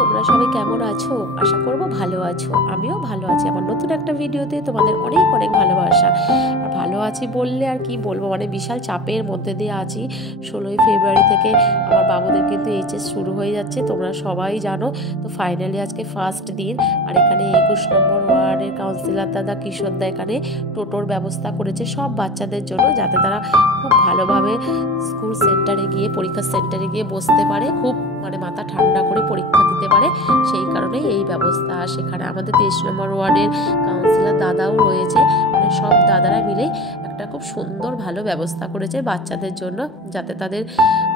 তোমরা সবাই কেমন আছো? আশা করব ভালো আছো। আমিও ভালো আছি। আমার নতুন একটা ভিডিওতে তোমাদের অনেক অনেক ভালোবাসা। আর ভালো আছি বললে আর কি বলবো, মানে বিশাল চাপের মধ্যে দিয়ে আছি। 16ই ফেব্রুয়ারি থেকে আমার বাবুদের কিন্তু এইচএস শুরু হয়ে যাচ্ছে, তোমরা সবাই জানো। তো ফাইনালি আজকে ফার্স্ট দিন। আর এখানে 21 নম্বর ওয়ার্ডের কাউন্সিলর দাদা কিশোর দা এখানে টোটোর ব্যবস্থা করেছে সব বাচ্চাদের জন্য, যাতে তারা খুব ভালোভাবে স্কুল সেন্টারে গিয়ে, পরীক্ষা সেন্টারে গিয়ে বসতে পারে, খুব মানে মাথা ঠান্ডা করে পরীক্ষা দিতে পারে। সেই কারণেই এই ব্যবস্থা। সেখানে আমাদের 23 নম্বর ওয়ার্ডের কাউন্সিলর দাদাও রয়েছে, মানে সব দাদারা মিলে একটা খুব সুন্দর ভালো ব্যবস্থা করেছে বাচ্চাদের জন্য, যাতে তাদের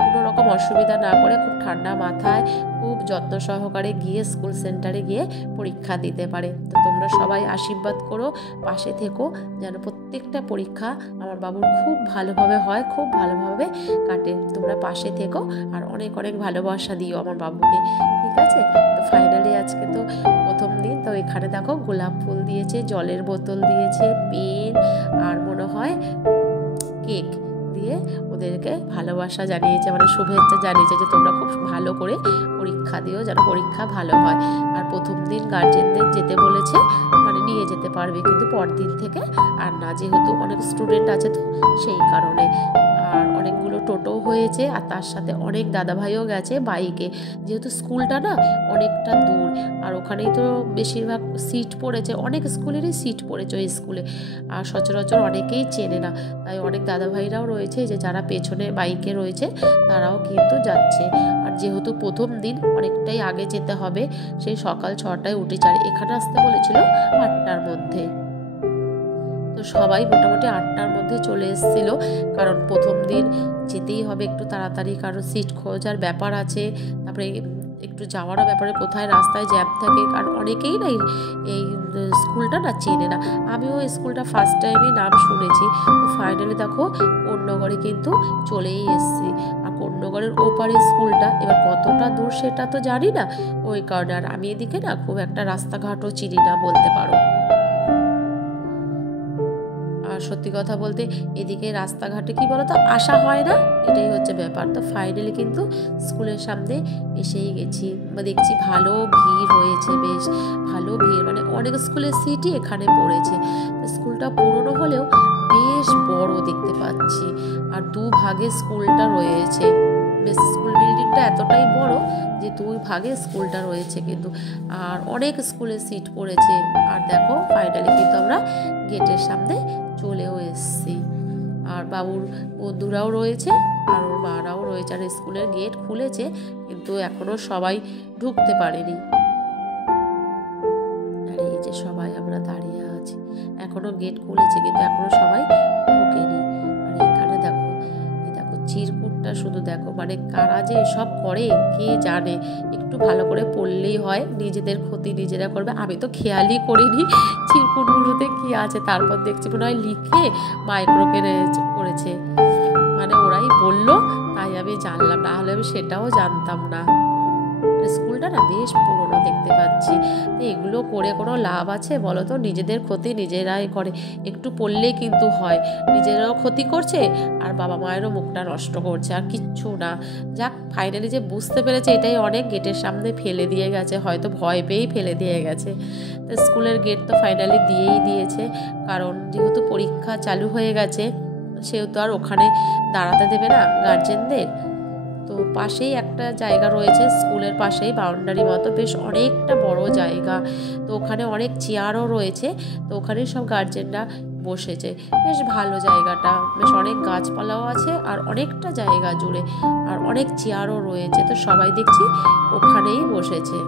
কোনো রকম অসুবিধা না করে খুব ঠান্ডা মাথায় খুব যত্ন সহকারে গিয়ে স্কুল সেন্টারে গিয়ে পরীক্ষা দিতে পারে। তো তোমরা সবাই আশীর্বাদ করো, পাশে থেকো, যেন প্রত্যেকটা পরীক্ষা আমার বাবুর খুব ভালোভাবে হয়, খুব ভালোভাবে কাটে। তোমরা পাশে থেকো আর অনেক অনেক ভালোবাসা দিও আমার বাবুকে, ঠিক আছে? তো ফাইনালি আজকে তো প্রথম দিন। তো এখানে দেখো গোলাপ ফুল দিয়েছে, জলের বোতল দিয়েছে, পেন আর মনে হয় কেক দিয়ে ওদেরকে ভালোবাসা জানিয়েছে, মানে শুভেচ্ছা জানিয়েছে যে তোমরা খুব ভালো করে পরীক্ষা দিও, যেন পরীক্ষা ভালো হয়। আর প্রথম দিন গার্জেনদের যেতে বলেছে, মানে নিয়ে যেতে পারবে, কিন্তু পরদিন থেকে আর না, যেহেতু অনেক স্টুডেন্ট আছে তো সেই কারণে। আর অনেকগুলো টোটো হয়েছে, আর তার সাথে অনেক দাদাভাইও গেছে বাইকে, যেহেতু স্কুলটা না অনেকটা দূর। আর ওখানেই তো বেশিরভাগ সিট পড়েছে, অনেক স্কুলেরই সিট পড়েছে ওই স্কুলে। আর সচরাচর অনেকেই চেনে না, তাই অনেক দাদাভাইরাও রয়েছে যে যারা পেছনে বাইকে রয়েছে তারাও কিন্তু যাচ্ছে। আর যেহেতু প্রথম দিন অনেকটাই আগে যেতে হবে, সেই সকাল 6টায় উঠে চাই। এখানে আসতে বলেছিল 8টার মধ্যে। তো সবাই মোটামুটি 8টার মধ্যে চলে এসেছিল, কারণ প্রথম দিন যেতেই হবে একটু তাড়াতাড়ি, কারণ সিট খোঁজার ব্যাপার আছে, তারপরে একটু যাওয়ারও ব্যাপারে, কোথায় রাস্তায় জ্যাম থাকে। কারণ অনেকেই না এই স্কুলটা না চেনে না। আমিও স্কুলটা ফার্স্ট টাইমই নাম শুনেছি। তো ফাইনালি দেখো কোন্নগরে কিন্তু চলেই এসেছি। আর কোন্নগরের ওপারে স্কুলটা, এবার কতটা দূর সেটা তো জানি না, ওই কারণে। আর আমি এদিকে না খুব একটা রাস্তাঘাটও চিনি না বলতে পারো। আর সত্যি কথা বলতে এদিকে রাস্তাঘাটে কি বলতো আসা হয় না, এটাই হচ্ছে ব্যাপার। তো ফাইনালি কিন্তু স্কুলের সামনে এসেই গেছি। দেখছি ভালো ভিড় হয়েছে, বেশ ভালো ভিড়, মানে অনেক স্কুলের সিটই এখানে পড়েছে। তো স্কুলটা পুরনো হলেও বেশ বড় দেখতে পাচ্ছি, আর দুভাগে স্কুলটা রয়েছে। বেশ স্কুল বিল্ডিংটা এতটাই বড় যে 2 ভাগে স্কুলটা রয়েছে কিন্তু, আর অনেক স্কুলের সিট পড়েছে। আর দেখো ফাইনালি কিন্তু আমরা গেটের সামনে চলেও এসেছি। আর বাবুর বন্ধুরাও রয়েছে, আর ওর মারাও রয়েছে। আর স্কুলের গেট খুলেছে, কিন্তু এখনো সবাই ঢুকতে পারেনি। আর এই যে সবাই আমরা দাঁড়িয়ে আছি, এখনো গেট খুলেছে কিন্তু এখনো সবাই ঢুকেনি। আর এখানে দেখো, এই দেখো চিরকুটটা শুধু দেখো, মানে কারা যে এসব করে কে জানে। একটু ভালো করে পড়লেই হয়, নিজেদের ক্ষতি নিজেরা করবে। আমি তো খেয়ালই করিনি চিরকুটগুলোতে কি আছে, তারপর দেখছি মনে হয় লিখে মাইক্রো করেছে, মানে ওরাই বললো তাই আমি জানলাম, না হলে আমি সেটাও জানতাম না। স্কুলটা না বেশ পুরনো দেখতে পাচ্ছি। তো এগুলো করে কোনো লাভ আছে বলো তো? নিজেদের ক্ষতি নিজেরাই করে। একটু পড়লেই কিন্তু হয়, নিজেরাও ক্ষতি করছে আর বাবা মায়েরও মুখটা নষ্ট করছে, আর কিচ্ছু না। যাক, ফাইনালি যে বুঝতে পেরেছে এটাই অনেক। গেটের সামনে ফেলে দিয়ে গেছে, হয়তো ভয় পেয়েই ফেলে দিয়ে গেছে। তো স্কুলের গেট তো ফাইনালি দিয়েই দিয়েছে, কারণ যেহেতু পরীক্ষা চালু হয়ে গেছে সেহেতু আর ওখানে দাঁড়াতে দেবে না গার্জেনদের। তো পাশেই একটা জায়গা রয়েছে, স্কুলের পাশেই বাউন্ডারি মতো, বেশ অনেকটা বড় জায়গা। তো ওখানে অনেক চেয়ারও রয়েছে, তো ওখানেই সব গার্জেনরা বসেছে। বেশ ভালো জায়গাটা, বেশ অনেক গাছপালাও আছে আর অনেকটা জায়গা জুড়ে, আর অনেক চেয়ারও রয়েছে। তো সবাই দেখছি ওখানেই বসেছে।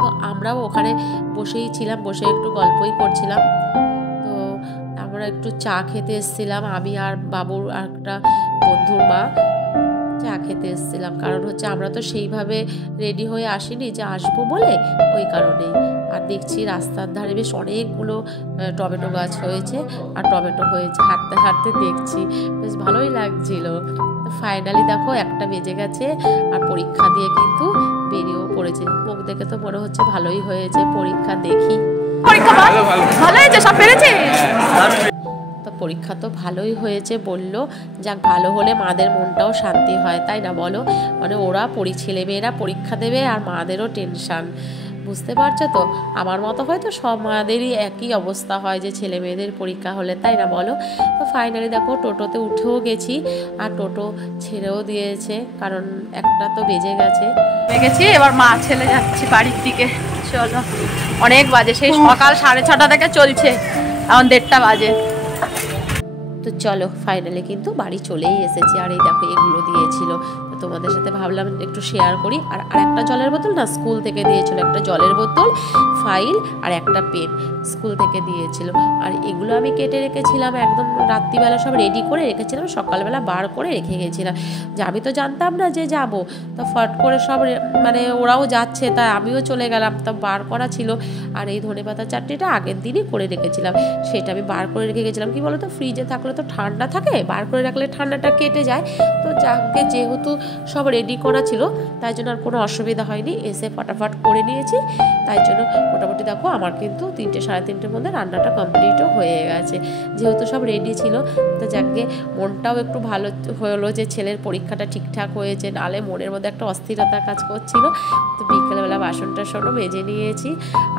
তো আমরাও ওখানে বসেই ছিলাম, বসে একটু গল্পই করছিলাম। তো আমরা একটু চা খেতে এসেছিলাম, আমি আর বাবুর একটা বন্ধুর মা চা খেতে এসেছিলাম। কারণ হচ্ছে আমরা তো সেইভাবে রেডি হয়ে আসিনি যে আসবো বলে, ওই কারণে। আর দেখছি রাস্তার ধারে বেশ অনেকগুলো টমেটো গাছ হয়েছে, আর টমেটো হয়েছে, হাঁটতে হাঁটতে দেখছি বেশ ভালোই লাগছিল। তো ফাইনালি দেখো 1টা বেজে গেছে, আর পরীক্ষা দিয়ে কিন্তু বেরিয়েও পড়েছে। মুখ দেখে তো মনে হচ্ছে ভালোই হয়েছে পরীক্ষা। দেখি পরীক্ষা ভালো হয়েছে, সব পেরেছে। তো পরীক্ষা তো ভালোই হয়েছে বললো। যাক, ভালো হলে মাদের মনটাও শান্তি হয়, তাই না বলো? মানে ওরা ছেলেমেয়েরা পরীক্ষা দেবে আর মাদেরও টেনশান, বুঝতে পারছো তো? আমার মতো হয়তো সব মাদেরই একই অবস্থা হয় যে ছেলে মেয়েদের পরীক্ষা হলে, তাই না বলো? তো ফাইনালি দেখো টোটোতে উঠেও গেছি আর টোটো ছেড়েও দিয়েছে, কারণ একটা তো বেজে গেছি। এবার মা ছেলে যাচ্ছি বাড়ির দিকে। চলো, অনেক বাজে, সেই সকাল 6:30 থেকে চলছে, এখন 1:30 বাজে। তো চলো ফাইনালি কিন্তু বাড়ি চলেই এসেছি। আর এই দেখো এগুলো দিয়েছিল, তোমাদের সাথে ভাবলাম একটু শেয়ার করি। আর একটা জলের বোতল না স্কুল থেকে দিয়েছিল, একটা জলের বোতল, ফাইল আর একটা পেন স্কুল থেকে দিয়েছিল। আর এগুলো আমি কেটে রেখেছিলাম, একদম রাত্রিবেলা সব রেডি করে রেখেছিলাম, সকালবেলা বার করে রেখে গেছিলাম। যে আমি তো জানতাম না যে যাব, তো ফট করে সব মানে ওরাও যাচ্ছে তাই আমিও চলে গেলাম, তো বার করা ছিল। আর এই ধনেপাতা চাটনিটা আগের দিনই করে রেখেছিলাম, সেটা আমি বার করে রেখে গেছিলাম। কি বলো তো, ফ্রিজে থাকলে তো ঠান্ডা থাকে, বার করে রাখলে ঠান্ডাটা কেটে যায়। তো যাকে যেহেতু সব রেডি করা ছিল তাই জন্য আর কোনো অসুবিধা হয়নি, এসে ফটাফট করে নিয়েছি। তাই জন্য মোটামুটি দেখো আমার কিন্তু 3টে সাড়ে 3টের মধ্যে রান্নাটা কমপ্লিটও হয়ে গেছে, যেহেতু সব রেডি ছিল। তো যাকে মনটাও একটু ভালো হলো যে ছেলের পরীক্ষাটা ঠিকঠাক হয়েছে, নালে মনের মধ্যে একটা অস্থিরতা কাজ করছিল। তো বিকেলবেলা বাসনটা মেজে নিয়েছি,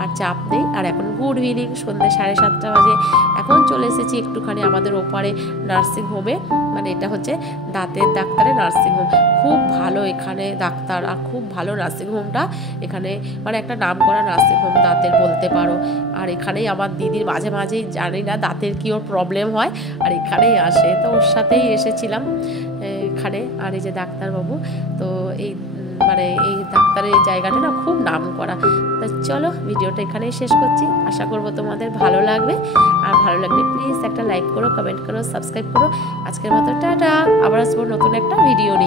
আর চাপ নেই। আর এখন গুড ইভিনিং, সন্ধ্যে 7:30 বাজে। এখন চলে এসেছি একটুখানি আমাদের ওপারে নার্সিংহোমে, মানে এটা হচ্ছে দাঁতের ডাক্তারের নার্সিংহোম। খুব ভালো এখানে ডাক্তার, আর খুব ভালো নার্সিংহোমটা। এখানে মানে একটা নাম করা নার্সিংহোম দাঁতের বলতে পারো। আর এখানেই আমার দিদির মাঝে মাঝেই, জানি না দাঁতের কী ওর প্রবলেম হয়, আর এখানেই আসে, তো ওর সাথেই এসেছিলাম এখানে। আর এই যে ডাক্তারবাবু, তো এই মানে এই ডাক্তারের এই জায়গাটা না খুব নাম করা। তা চলো ভিডিওটা এখানেই শেষ করছি, আশা করবো তোমাদের ভালো লাগবে। আর ভালো লাগলে প্লিজ একটা লাইক করো, কমেন্ট করো, সাবস্ক্রাইব করো। আজকের মতো টাটা, আবার আসবো নতুন একটা ভিডিও নিয়ে।